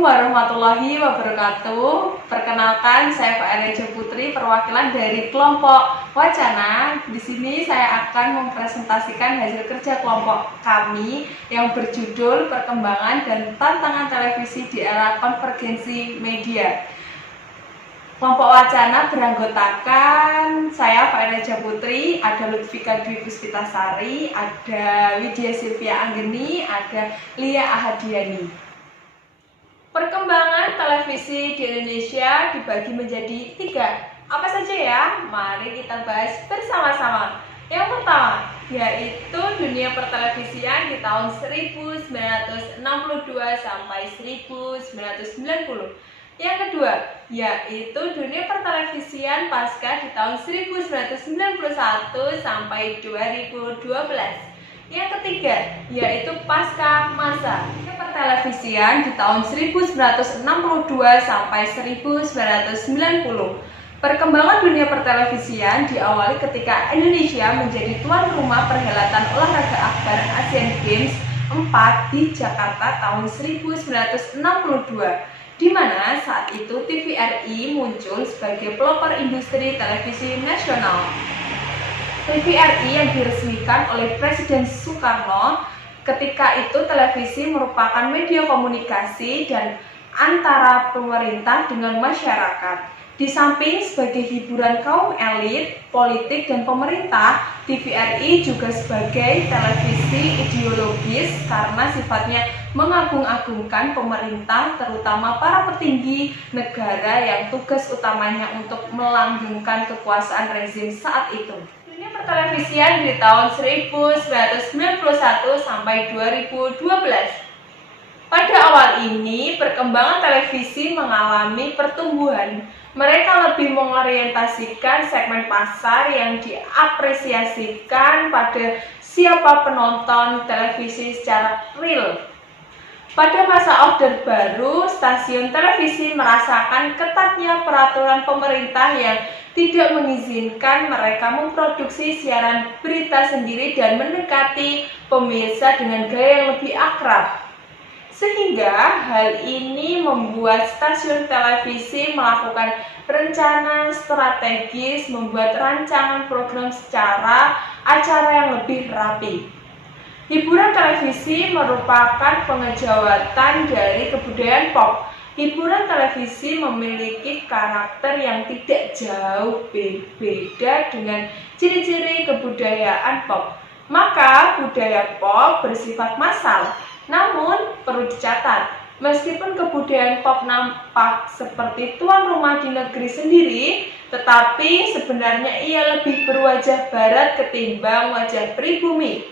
Assalamualaikum warahmatullahi wabarakatuh. Perkenalkan, saya Pak Ereja Putri, perwakilan dari kelompok Wacana. Di sini saya akan mempresentasikan hasil kerja kelompok kami yang berjudul Perkembangan dan Tantangan Televisi di Era Konvergensi Media. Kelompok Wacana beranggotakan saya Pak Ereja Putri, ada Lutfika Dwi Puspitasari, ada Widya Silvia Anggeni, ada Lia Ahadiani. Perkembangan televisi di Indonesia dibagi menjadi 3. Apa saja ya? Mari kita bahas bersama-sama. Yang pertama, yaitu dunia pertelevisian di tahun 1962 sampai 1990. Yang kedua, yaitu dunia pertelevisian pasca di tahun 1991 sampai 2012. Yang ketiga, yaitu pasca masa pertelevisian di tahun 1962 sampai 1990. Perkembangan dunia pertelevisian diawali ketika Indonesia menjadi tuan rumah perhelatan olahraga akbar Asian Games 4 di Jakarta tahun 1962, di mana saat itu TVRI muncul sebagai pelopor industri televisi nasional. TVRI yang diresmikan oleh Presiden Soekarno. Ketika itu televisi merupakan media komunikasi dan antara pemerintah dengan masyarakat. Di samping sebagai hiburan kaum elit, politik, dan pemerintah, TVRI juga sebagai televisi ideologis karena sifatnya mengagung-agungkan pemerintah, terutama para petinggi negara yang tugas utamanya untuk melanggengkan kekuasaan rezim saat itu. Dunia pertelevisian di tahun 1991 sampai 2012. Pada awal ini, perkembangan televisi mengalami pertumbuhan. Mereka lebih mengorientasikan segmen pasar yang diapresiasikan pada siapa penonton televisi secara real. Pada masa Orde Baru, stasiun televisi merasakan ketatnya peraturan pemerintah yang tidak mengizinkan mereka memproduksi siaran berita sendiri dan mendekati pemirsa dengan gaya yang lebih akrab. Sehingga hal ini membuat stasiun televisi melakukan rencana strategis, membuat rancangan program secara acara yang lebih rapi. Hiburan televisi merupakan pengejawatan dari kebudayaan pop. Hiburan televisi memiliki karakter yang tidak jauh berbeda dengan ciri-ciri kebudayaan pop. Maka budaya pop bersifat massal. Namun perlu dicatat, meskipun kebudayaan pop nampak seperti tuan rumah di negeri sendiri, tetapi sebenarnya ia lebih berwajah barat ketimbang wajah pribumi.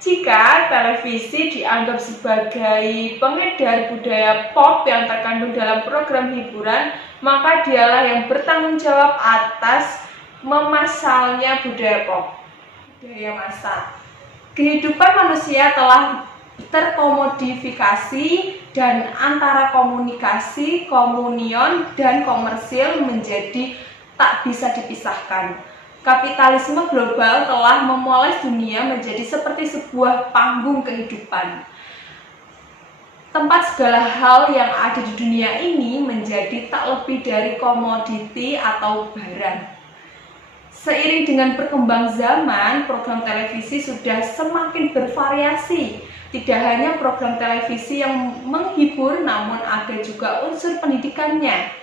Jika televisi dianggap sebagai pengedar budaya pop yang terkandung dalam program hiburan, maka dialah yang bertanggung jawab atas memassalnya budaya pop. Budaya massal. Kehidupan manusia telah terkomodifikasi dan antara komunikasi, komunion, dan komersil menjadi tak bisa dipisahkan. Kapitalisme global telah memoles dunia menjadi seperti sebuah panggung kehidupan. Tempat segala hal yang ada di dunia ini menjadi tak lebih dari komoditi atau barang. Seiring dengan berkembang zaman, program televisi sudah semakin bervariasi. Tidak hanya program televisi yang menghibur, namun ada juga unsur pendidikannya.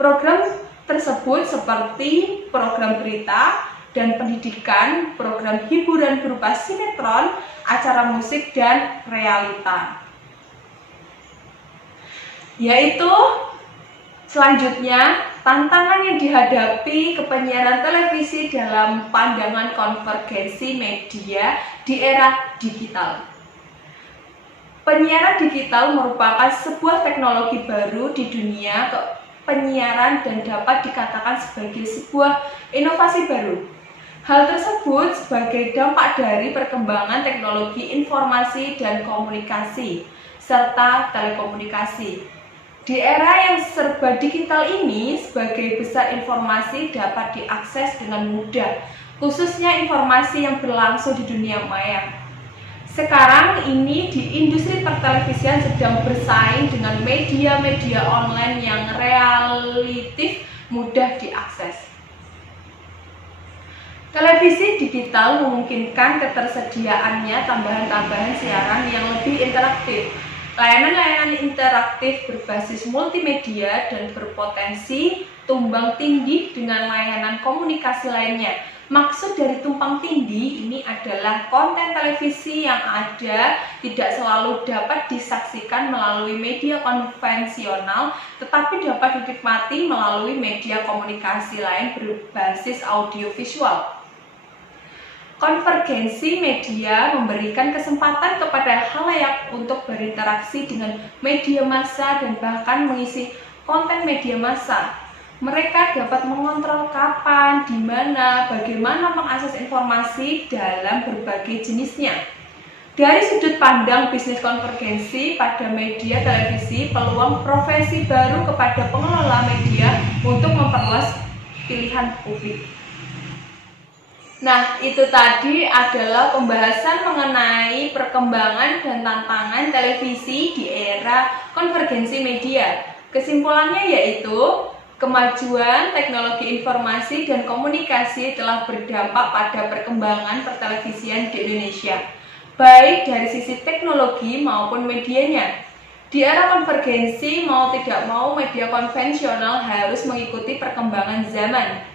Program tersebut seperti program berita dan pendidikan, program hiburan berupa sinetron, acara musik, dan realita. Yaitu selanjutnya, tantangan yang dihadapi kepenyiaran televisi dalam pandangan konvergensi media di era digital. Penyiaran digital merupakan sebuah teknologi baru di dunia penyiaran dan dapat dikatakan sebagai sebuah inovasi baru. Hal tersebut sebagai dampak dari perkembangan teknologi informasi dan komunikasi, serta telekomunikasi. Di era yang serba digital ini, sebagai besar informasi dapat diakses dengan mudah, khususnya informasi yang berlangsung di dunia maya. Sekarang ini di industri pertelevisian sedang bersaing dengan media-media online yang relatif mudah diakses. Televisi digital memungkinkan ketersediaannya tambahan-tambahan siaran yang lebih interaktif. Layanan-layanan interaktif berbasis multimedia dan berpotensi tumbang tindih dengan layanan komunikasi lainnya. Maksud dari tumpang tindih ini adalah konten televisi yang ada tidak selalu dapat disaksikan melalui media konvensional, tetapi dapat dinikmati melalui media komunikasi lain berbasis audiovisual. Konvergensi media memberikan kesempatan kepada khalayak untuk berinteraksi dengan media massa dan bahkan mengisi konten media massa. Mereka dapat mengontrol kapan, di mana, bagaimana mengakses informasi dalam berbagai jenisnya. Dari sudut pandang bisnis konvergensi pada media televisi, peluang profesi baru kepada pengelola media untuk memperluas pilihan publik. Nah, itu tadi adalah pembahasan mengenai perkembangan dan tantangan televisi di era konvergensi media. Kesimpulannya yaitu, kemajuan teknologi informasi dan komunikasi telah berdampak pada perkembangan pertelevisian di Indonesia, baik dari sisi teknologi maupun medianya. Di era konvergensi, mau tidak mau media konvensional harus mengikuti perkembangan zaman.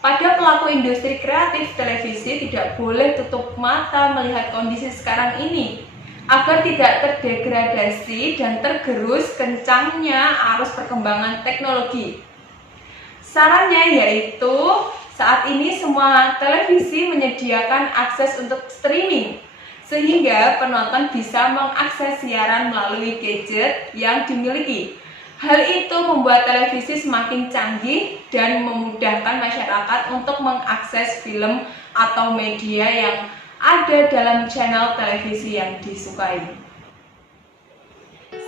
Pada pelaku industri kreatif televisi tidak boleh tutup mata melihat kondisi sekarang ini, agar tidak terdegradasi dan tergerus kencangnya arus perkembangan teknologi. Sarannya yaitu, saat ini semua televisi menyediakan akses untuk streaming, sehingga penonton bisa mengakses siaran melalui gadget yang dimiliki. Hal itu membuat televisi semakin canggih dan memudahkan masyarakat untuk mengakses film atau media yang ada dalam channel televisi yang disukai.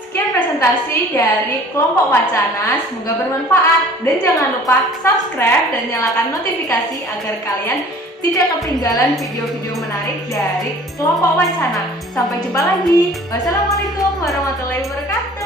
Sekian presentasi dari kelompok wacana, semoga bermanfaat dan jangan lupa subscribe dan nyalakan notifikasi agar kalian tidak ketinggalan video-video menarik dari kelompok wacana. Sampai jumpa lagi. Wassalamualaikum warahmatullahi wabarakatuh.